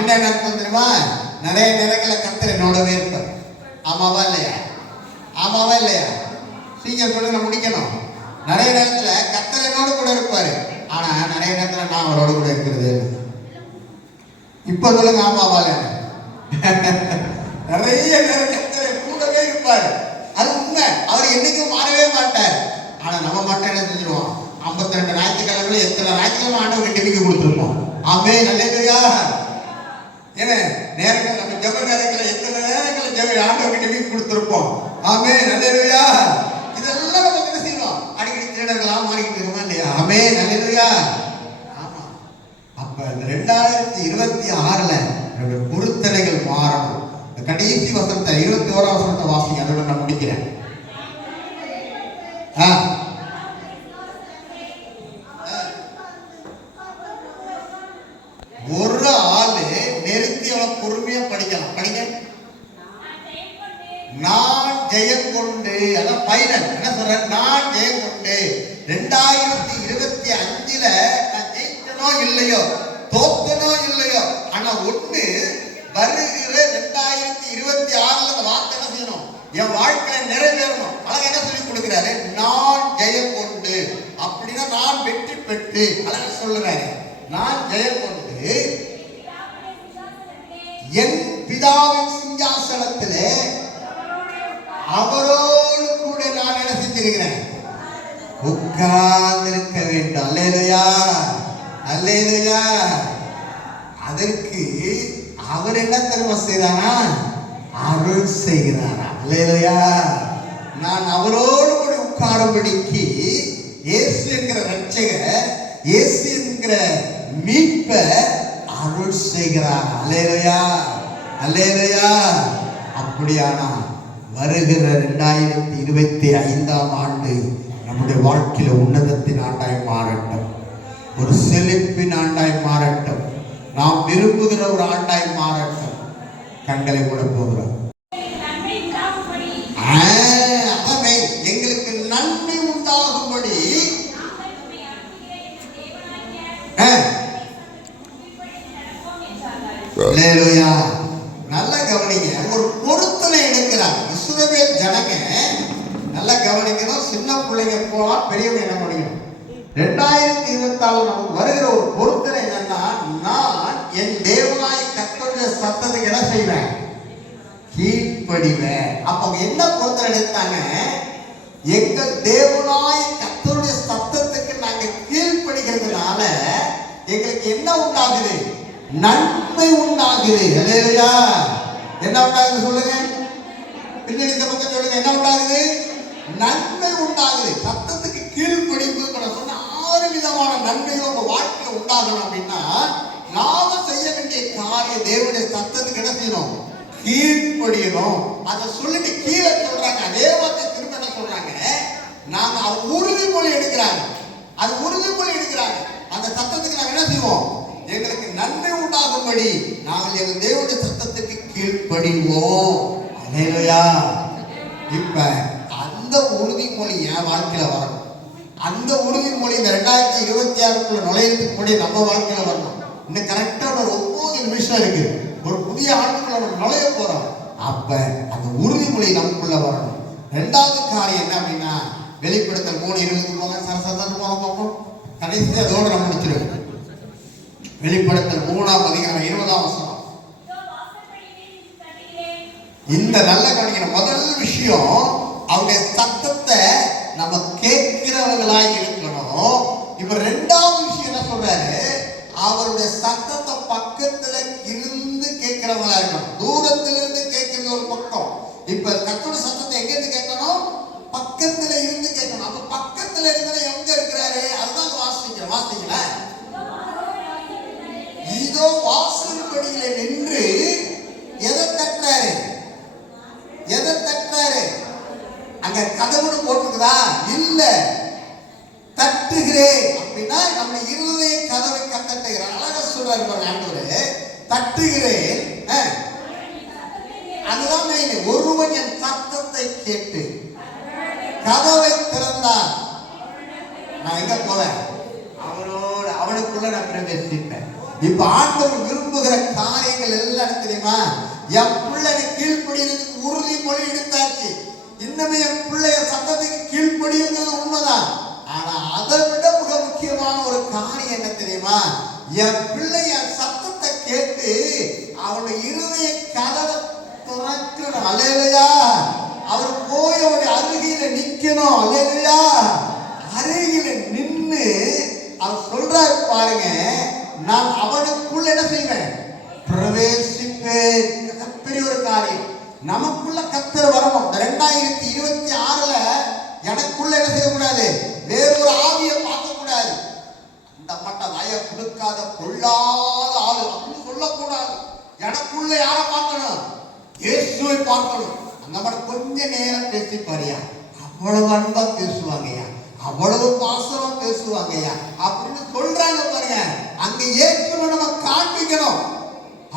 அப்படின்னா என்ன தெரியுமா? நிறைய நேரங்களில் கர்த்தர் என்னோடவே இருப்பார். ஆமாவா இல்லையா? ஆமாவா இல்லையா? சீக்கிரம் சொல்லுங்க, முடிக்கணும். நிறைய நேரத்துல கர்த்தர் என்னோட கூட இருப்பாரு. ஆனா நிறைய நேரத்துல நான் அவரோட கூட இருக்கிறது. இப்ப சொல்லுங்க, ஆமாவா இல்லையா? நிறைய நேரம் கர்த்தர் கூடவே இருப்பாரு. அது உண்மை. அவர் என்னைக்கும் மாறவே மாட்டார். ஆனா நம்ம மட்டும் என்ன செஞ்சிருவோம்? 52 ஞாயிற்றுக்கிழமையில எத்தனை ஞாயிற்றுக்கிழமை ஆண்டவருக்கு டிவிக்கு கொடுத்துருப்போம். ஆமென், அல்லேலூயா. ஏன்னா நேரங்கள் நம்ம ஜெப நேரங்களை எத்தனை நேரங்களை ஜெப ஆண்டவருக்கு டிவிக்கு கொடுத்துருப்போம். ஆமென், அல்லேலூயா. இதெல்லாம் நம்ம என்ன செய்வோம்? அடிக்கடி திருடர்களாக மாறிக்கிட்டு இருக்கோமா இல்லையா? ஆமென், அல்லேலூயா. ஆமா. அப்ப இந்த 2026ல நம்முடைய பொருத்தனைகள் மாறணும். கடைசி வசனத்தை 21ஆம் வசனத்தை வாசிங்க. அதோட நான் முடிக்கிறேன். ஒரு ஆளு நிறுத்தி அவன் பொறுமையா படிக்கலாம். படிங்க. நான் ஜெயம் கொண்டு, அதான் பைனல் என்ன சொல்ற? நான் ஜெயம் கொண்டு 2025ல நான் ஜெயிக்கனோ இல்லையோ, தோத்தனோ இல்லையோ, ஆனா ஒண்ணு வருகிற 2026ல அந்த வார்த்தை என்ன செய்யணும்? என் வாழ்க்கையில நிறைவேறணும். அழகா என்ன சொல்லி கொடுக்கிறாரு? நான் ஜெயம் கொண்டு. அப்படின்னா நான் வெற்றி பெற்று, அழகா சொல்லுறாரு. நான் ஜெயம் கொண்டு என் பிதாவின் சிங்காசனத்திலே அவரோடு கூட நான் என்ன செஞ்சிருக்கிறேன்? உட்கார்ந்திருக்க வேண்டும். அல்லேலூயா, அல்லேலூயா. அதற்கு அவர் என்ன தெரியுமா செய்றாரா? அருள் செய்கிறாரா? அல்லேலூயா. நான் அவரோடு கூட உட்காரும்படிக்கு இயேசு என்கிற ரட்சகர், இயேசு என்கிற மீட்பர் அருள் செய்கிறார். அல்லேலூயா, அல்லேலூயா. அப்படியானா வருகிற 2025ஆம் ஆண்டு நம்முடைய வாழ்க்கையில உன்னதத்தின் ஆண்டாய் மாறட்டும். ஒரு செழிப்பின் ஆண்டாய் மாறட்டும். நாம் விரும்புகிற ஒரு ஆண்டாய் மாறட்டும். கண்களை கூட போகிறோம். எங்களுக்கு நன்மை உண்டாகும்படி நல்ல கவனிங்க. ஒரு பொருத்தனை எடுக்கிறார் இஸ்ரவேல் ஜனங்க. நல்ல கவனிக்கணும். சின்ன பிள்ளைங்க போலாம், பெரியவங்க என்ன பண்ணிக்கணும்? 2024 நமக்கு வருகிற ஒரு பொருத்தனை என்னன்னா, நான் என் தேவனாய் கர்த்தருடைய சத்தத்துக்கு என்ன செய்வேன்? கீழ்ப்படிவேன். அப்ப என்ன பொருத்தனை எடுத்தாங்க? எங்கள் தேவனாய் கர்த்தருடைய சத்தத்துக்கு நாங்க கீழ்ப்படிகிறதுனால எங்களுக்கு என்ன உண்டாகுது? நன்மை உண்டாகுது. அல்லேலூயா. என்ன உண்டாகுது சொல்லுங்க. பின்னாடி இந்த பக்கம் சொல்லுங்க. என்ன உண்டாகுது? நன்மை உண்டாகுது. சத்தத்துக்கு கீழ்ப்படிப்பு சொன்ன 6 விதமான நன்மைகள் உங்க வாழ்க்கையில உண்டாகணும். அப்படின்னா நாம செய்ய வேண்டிய காரியம் தேவனுடைய சத்தத்துக்கு என்ன செய்யணும்? கீழ்ப்படியணும். அதை சொல்லிட்டு கீழே சொல்றாங்க. அதே வார்த்தை திரும்ப என்ன சொல்றாங்க? நாங்க உறுதிமொழி எடுக்கிறாங்க. அது உறுதிமொழி எடுக்கிறாங்க. அந்த சத்தத்துக்கு நாங்க என்ன செய்வோம்? எங்களுக்கு நன்மை உண்டாகும்படி நாங்கள் எங்கள் தேவனுடைய சத்தத்துக்கு கீழ்ப்படிவோம். அல்லேலூயா. இப்ப அந்த உறுதிமொழி என் வாழ்க்கையில வரணும். அந்த உறுதிமொழி இந்த 2026க்குள்ள நுழையத்துக்கு முன்னாடி நம்ம வாழ்க்கையில வரணும். இன்னும் கரெக்டா ஒரு 9 நிமிஷம் இருக்கு. ஒரு புதிய ஆண்டுக்குள்ள நம்ம நுழைய போறோம். அப்ப அந்த உறுதிமொழி நமக்குள்ள வரணும். 2வது காரியம் என்ன அப்படின்னா, வெளிப்படுத்தல் 3:20 போங்க. சரசரன்னு போக பார்ப்போம். கடைசி அதோட நம்ம முடிச்சிருக்கோம். வெளிப்படுத்தல் 3ஆம் அதிகாரம் 20ஆம் வசனம். இந்த நல்ல கவனிக்கிற முதல் விஷயம், அவங்க சத்தத்தை நம்ம கேட்கிறவர்களாய் இருக்கணும். இப்ப 2வது விஷயம் என்ன சொல்றாரு? அவருடைய சத்தத்தை பக்கத்துல இருந்து கேட்கிறவங்களா இருக்கணும். தூரத்திலிருந்து கேட்கிறது ஒரு பக்கம். இப்ப கர்த்தருடைய சத்தத்தை எங்க இருந்து கேட்கணும்? பக்கத்துல இருந்து கேட்கணும். அப்ப பக்கத்துல இருந்தா எங்க இருக்கிறாரு? அதுதான் வாசிக்கிறோம். வாசிக்கல இதோ வாசல்படியில நின்று எதை தட்டுறாரு? எதை தட்டுறாரு? அங்க கதவுன்னு போட்டுக்குதா? இல்ல, தட்டுகிறேன் அப்படின்னா நம்ம இருதய கதவை தட்டுகிறேன். அழகா சொல்றாரு பாருங்க ஆண்டவரே. தட்டுகிறேன். அதுதான் மெயின். ஒருவன் என் சத்தத்தை கேட்டு கதவை திறந்தான், நான் எங்க போவேன்? அவனுக்குள்ள நான் பிரவேசிப்பேன். இப்ப ஆண்டவர் விரும்புகிற காரியங்கள் எல்லாம் தெரியுமா? என் பிள்ளை கீழ்ப்படிறதுக்கு உறுதிமொழி எடுத்தாச்சு. இன்னுமே என் பிள்ளைய சத்தத்துக்கு கீழ்ப்படிங்கிறது உண்மைதான். ஆனா அதை விட மிக முக்கியமான ஒரு காரியம் என்ன தெரியுமா? என் பிள்ளைய சத்தத்தை கேட்டு அவனுடைய இருதய கதவை திறக்கணும். அல்லேலூயா. அவர் போய் அவருடைய அருகில நிக்கணும். அல்லேலூயா. அருகில நின்னு அவர் சொல்றாரு பாருங்க, நான் அவனுக்குள்ள என்ன செய்வேன்? பிரவேசிப்பேன். பெரிய ஒரு காரியம். நமக்குள்ள கர்த்தர் வரணும். 2026ல எனக்குள்ள என்ன செய்யக்கூடாது? வேறொரு ஆவியை பார்க்க கூடாது. அந்த மட்ட வாயை கொடுக்காத கொள்ளாத ஆளு அப்படின்னு சொல்லக்கூடாது. எனக்குள்ள யாரை பார்க்கணும்? இயேசுவை பார்க்கணும். அந்த மாதிரி கொஞ்ச நேரம் பேசி பாரியா, அவ்வளவு அன்பா பேசுவாங்கய்யா, அவ்வளவு பாசமா பேசுவாங்கய்யா அப்படின்னு சொல்றாங்க பாருங்க. அங்க இயேசுவை நம்ம காண்பிக்கணும்.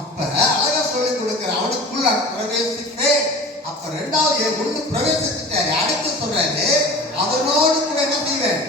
அப்ப அழகா சொல்லி கொடுக்கிற அவனுக்குள்ள பிரவேசிப்பே. அப்ப ரெண்டாவது ஒண்ணு பிரவேசிச்சுட்டாரு. அடுத்து சொல்றாரு அவனோடு கூட என்ன செய்வேன்?